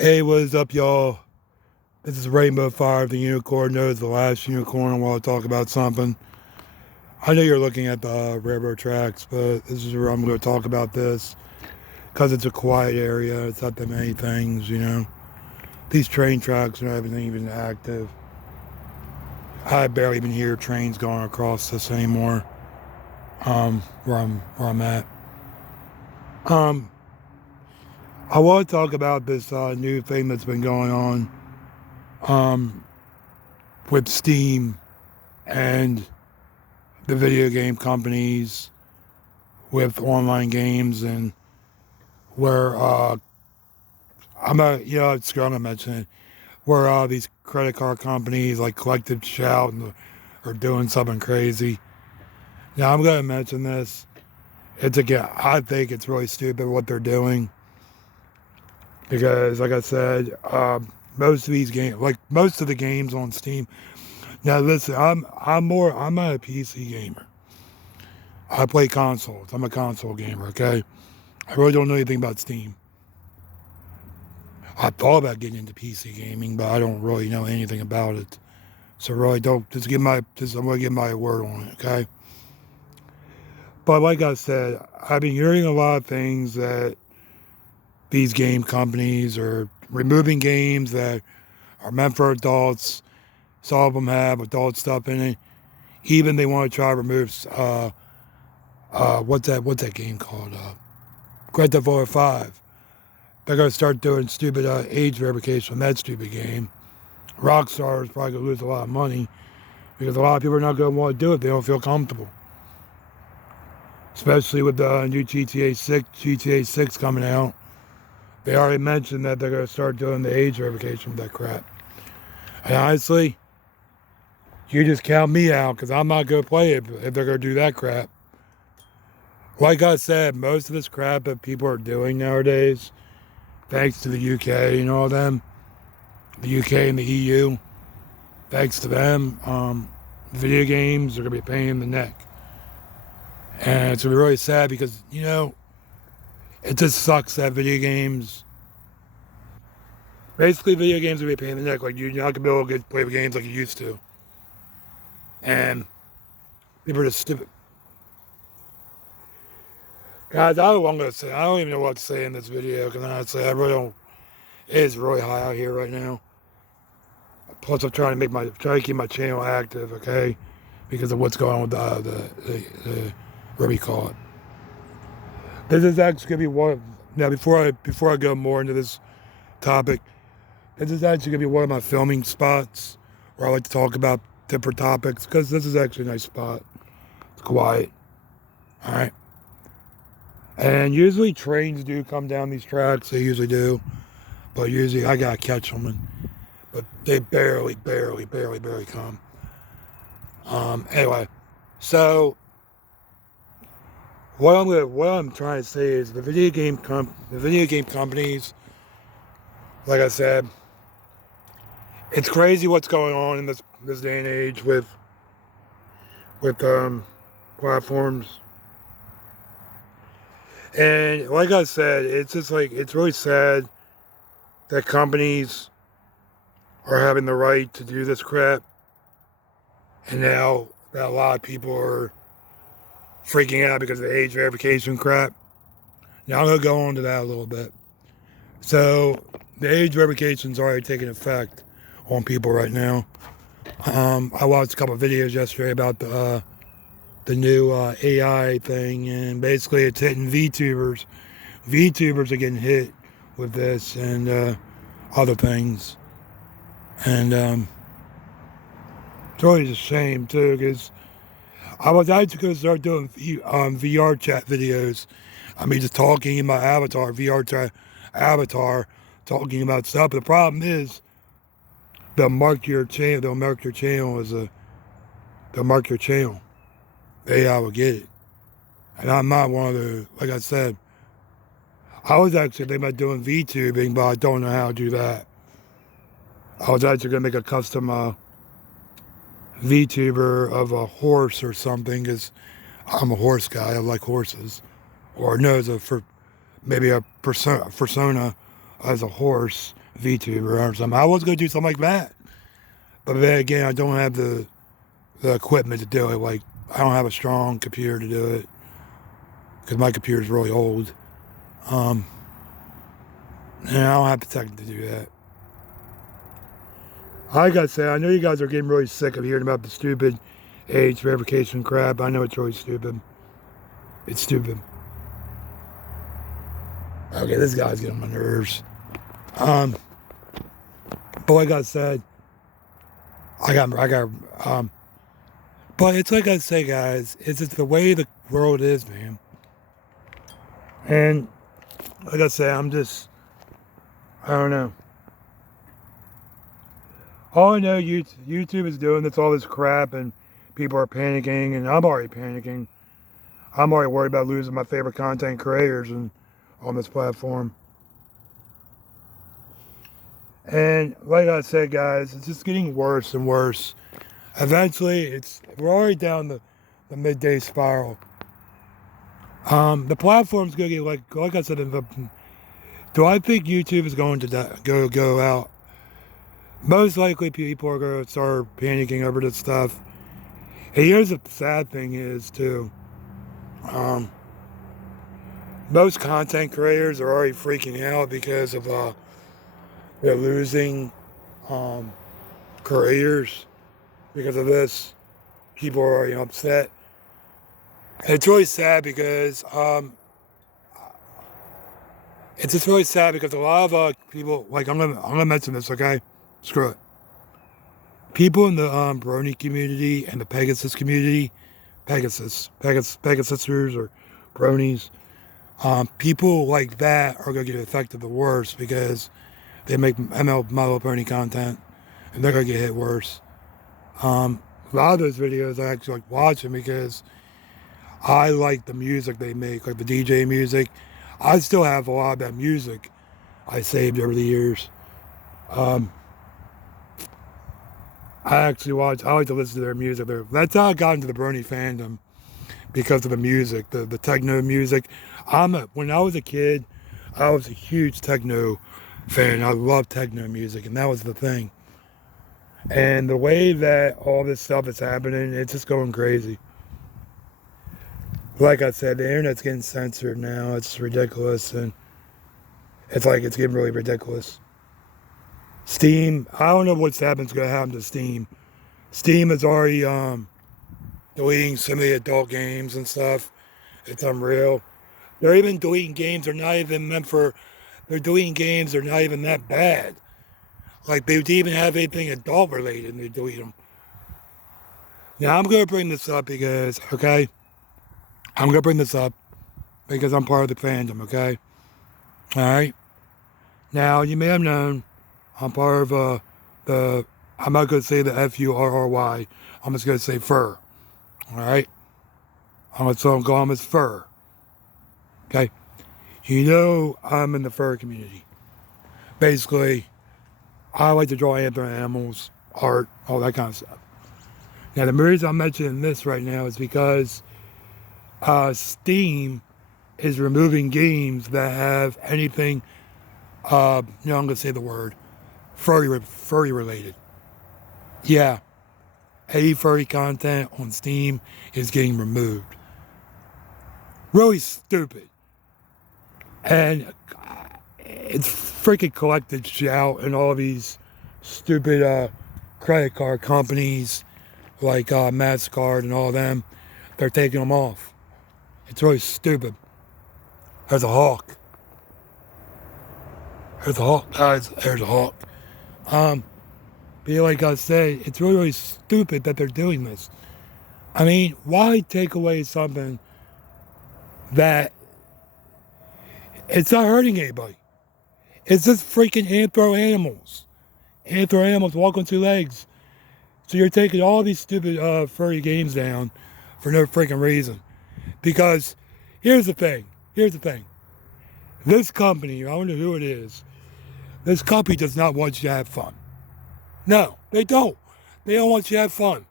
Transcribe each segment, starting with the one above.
Hey, what is up, y'all? This is Rainbow Fire, the unicorn knows the last unicorn. I want to talk about something. I know you're looking at the railroad tracks, but this is where I'm going to talk about this because it's a quiet area. It's not that many things. These train tracks are not even active. I barely even hear trains going across this anymore. Where I'm at. Um, I want to talk about this new thing that's been going on um, with Steam and the video game companies with online games and where it's going to mention it, where these credit card companies like Collective Shout and are doing something crazy. Now I'm going to mention this. It's again, I think it's really stupid what they're doing because, like I said, most of these games, like most of the games on Steam. Now listen, I'm not a PC gamer. I play consoles. I'm a console gamer. Okay. I really don't know anything about Steam. I thought about getting into PC gaming, but I don't really know anything about it. So really don't I'm gonna give my word on it, okay? But like I said, I've been hearing a lot of things that these game companies are removing games that are meant for adults. Some of them have adult stuff in it. Even they want to try to remove what's that game called? Grand Theft Auto 5. They're going to start doing stupid age verification on that stupid game. Rockstar is probably going to lose a lot of money because a lot of people are not going to want to do it. They don't feel comfortable. Especially with the new GTA 6 coming out. They already mentioned that they're going to start doing the age verification with that crap. And honestly, you just count me out because I'm not going to play it if they're going to do that crap. Like I said, most of this crap that people are doing nowadays, thanks to the UK and all them, the UK and the EU, thanks to them, video games are going to be a pain in the neck. And it's going to be really sad because, it just sucks that basically video games are going to be a pain in the neck. Like, you're not going to be able to play the games like you used to. And people are just stupid. Guys, I don't know what I'm going to say. I don't even know what to say in this video because honestly, I really don't. It is really high out here right now. Plus, I'm trying to keep my channel active, okay? Because of what's going on with the what do you call it? This is actually gonna be one. Now, before I go more into this topic, this is actually gonna be one of my filming spots where I like to talk about different topics because this is actually a nice spot. It's quiet. All right. And usually trains do come down these tracks. They usually do, but usually I gotta catch them, but they barely come. Anyway, so what I'm trying to say is the video game companies, like I said, it's crazy what's going on in this day and age with platforms. And like I said, it's just like it's really sad that companies are having the right to do this crap, and now that a lot of people are freaking out because of the age verification crap. Now I'm gonna go on to that a little bit. So the age verification's already taking effect on people right now. I watched a couple of videos yesterday about the new AI thing, and basically it's hitting VTubers. VTubers are getting hit with this and other things, and it's always a shame too because I was actually going to start doing VR chat videos. I mean, just talking in my VR chat avatar, talking about stuff. But the problem is, they'll mark your channel. They'll mark your channel. The AI will get it. And I'm not one of the, like I said, I was actually thinking about doing VTubing, but I don't know how to do that. I was actually going to make a custom VTuber of a horse or something because I'm a horse guy. I like horses. Or no, maybe a persona as a horse VTuber or something. I was going to do something like that. But then again, I don't have the equipment to do it. Like, I don't have a strong computer to do it. Because my computer's really old. And I don't have the tech to do that. I gotta say, I know you guys are getting really sick of hearing about the stupid age verification crap. I know it's really stupid. It's stupid. Okay, this guy's getting on my nerves. But like I said, but it's like I say, guys, it's just the way the world is, man. And like I say, I don't know. All I know, YouTube is doing all this crap, and people are panicking, and I'm already panicking. I'm already worried about losing my favorite content creators on this platform. And like I said, guys, it's just getting worse and worse. Eventually, we're already down the midday spiral. The platform's gonna get like I said. Do I think YouTube is going to go out? Most likely, people are going to start panicking over this stuff. And here's the sad thing is, too. Most content creators are already freaking out because of they're losing careers because of this. People are already upset. And it's really sad because it's just really sad because a lot of people, like I'm gonna mention this, okay? Screw it. People in the Brony community and the Pegasus community, Pegasusers or Bronies, people like that are going to get affected the worst because they make ML My Little Pony content and they're going to get hit worse. A lot of those videos I actually like watching because I like the music they make, like the DJ music. I still have a lot of that music I saved over the years. I like to listen to their music. That's how I got into the Brony fandom, because of the music, the techno music. When I was a kid, I was a huge techno fan. I loved techno music, and that was the thing. And the way that all this stuff is happening, it's just going crazy. Like I said, the internet's getting censored now. It's ridiculous, and it's getting really ridiculous. Steam, I don't know what's going to happen to Steam. Steam is already deleting some of the adult games and stuff. It's unreal. They're even deleting games they're not even that bad. Like, they would even have anything adult related and they delete them. Now, I'm going to bring this up because, okay? I'm going to bring this up because I'm part of the fandom, okay? Alright? Now, you may have known I'm part of I'm not going to say the Furry. I'm just going to say fur. Alright? I'm going to call them as fur. Okay? You know I'm in the fur community. Basically, I like to draw animals, art, all that kind of stuff. Now, the reason I'm mentioning this right now is because Steam is removing games that have anything, I'm going to say the word, furry related. Yeah, any furry content on Steam is getting removed. Really stupid. And it's freaking collected shout and all these stupid credit card companies like MasterCard and all of them, they're taking them off. It's really stupid. There's a hawk. There's a hawk, guys. There's a hawk. But like I said, it's really, really stupid that they're doing this. I mean, why take away something that it's not hurting anybody? It's just freaking anthro animals. Anthro animals walk on two legs. So you're taking all these stupid furry games down for no freaking reason. Because here's the thing. This company, I don't know who it is, this company does not want you to have fun. No, they don't. They don't want you to have fun.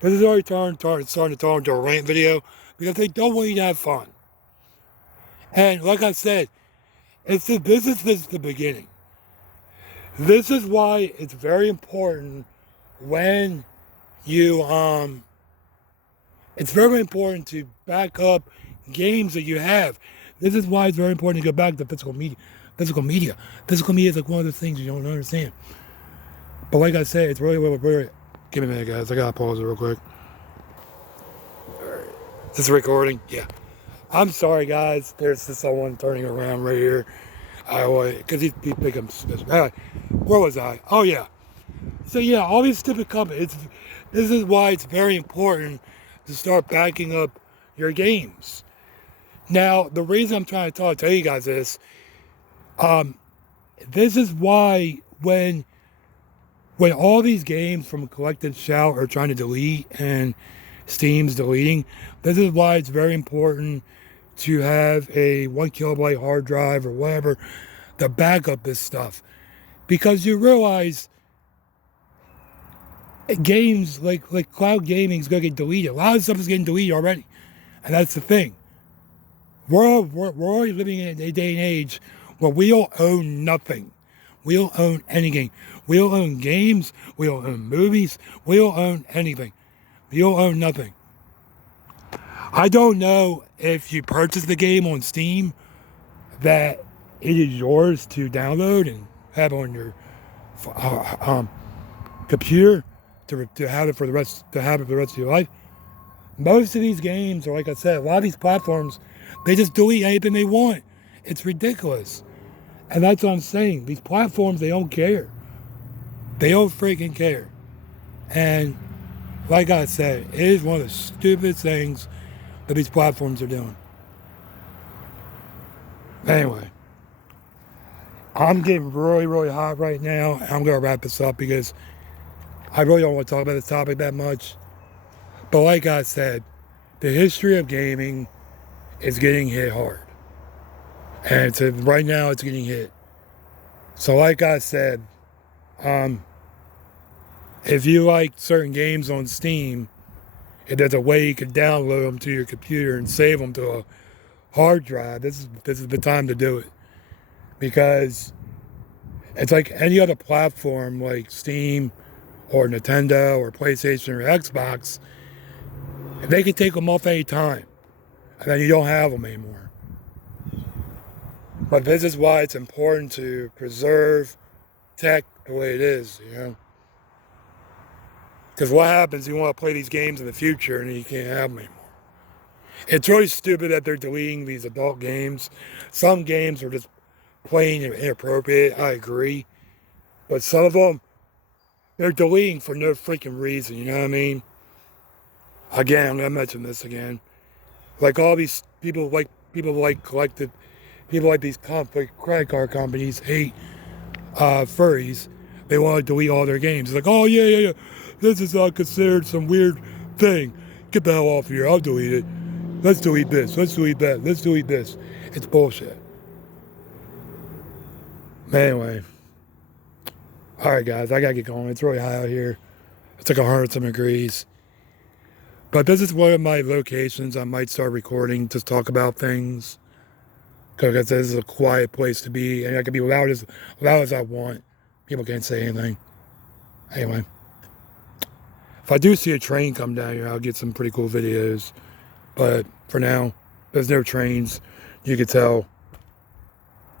This is already starting to turn into a rant video because they don't want you to have fun. And like I said, this is the beginning. This is why it's very important when you it's very important to back up games that you have. This is why it's very important to go back to physical media. Physical media. Physical media is like one of the things you don't understand. But like I said, it's really. Give me a minute, guys. I gotta pause it real quick. Alright. Is this recording? Yeah. I'm sorry, guys. There's just someone turning around right here. Because he's picking up. Where was I? Oh, yeah. So, yeah, all these stupid companies. This is why it's very important to start backing up your games. Now, the reason I'm trying to tell you guys this is why when all these games from Collective Shout are trying to delete and Steam's deleting, this is why it's very important to have a 1 kilobyte hard drive or whatever to back up this stuff. Because you realize games like cloud gaming is going to get deleted. A lot of stuff is getting deleted already. And that's the thing. We're already living in a day and age where we don't own nothing. We don't own anything. We don't own games. We don't own movies. We don't own anything. We don't own nothing. I don't know if you purchase the game on Steam that it is yours to download and have on your computer to have it for the rest of your life. Most of these games, or like I said, a lot of these platforms, they just delete anything they want. It's ridiculous. And that's what I'm saying. These platforms, they don't care. They don't freaking care. And like I said, it is one of the stupidest things that these platforms are doing. Anyway, I'm getting really hot right now. I'm going to wrap this up because I really don't want to talk about this topic that much. But like I said, the history of gaming is getting hit hard. And right now it's getting hit. So like I said, if you like certain games on Steam, if there's a way you can download them to your computer and save them to a hard drive, this is the time to do it. Because it's like any other platform like Steam or Nintendo or PlayStation or Xbox, they can take them off any time. And then you don't have them anymore. But this is why it's important to preserve tech the way it is, you know? Because what happens, you want to play these games in the future and you can't have them anymore. It's really stupid that they're deleting these adult games. Some games are just plain inappropriate, I agree. But some of them, they're deleting for no freaking reason, you know what I mean? Again, I'm going to mention this again. Like all these people like these credit card companies hate furries. They want to delete all their games. It's like, oh yeah. This is considered some weird thing. Get the hell off here. I'll delete it. Let's delete this. Let's delete that. Let's delete this. It's bullshit. Anyway. Alright guys, I gotta get going. It's really hot out here. It's like 100-some degrees. But this is one of my locations I might start recording to talk about things. Because this is a quiet place to be, and I can be loud as I want. People can't say anything. Anyway. If I do see a train come down here, I'll get some pretty cool videos. But for now, there's no trains. You can tell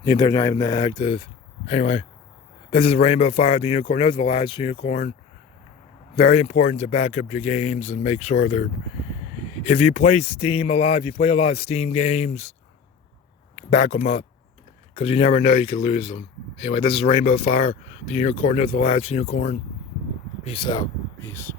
they're not even that active. Anyway, this is Rainbow Fire the Unicorn. That was the last unicorn. Very important to back up your games and make sure they're... If you play Steam a lot, if you play a lot of Steam games, back them up. Because you never know, you could lose them. Anyway, this is Rainbow Fire the Unicorn. That was the last unicorn. Peace out. Peace.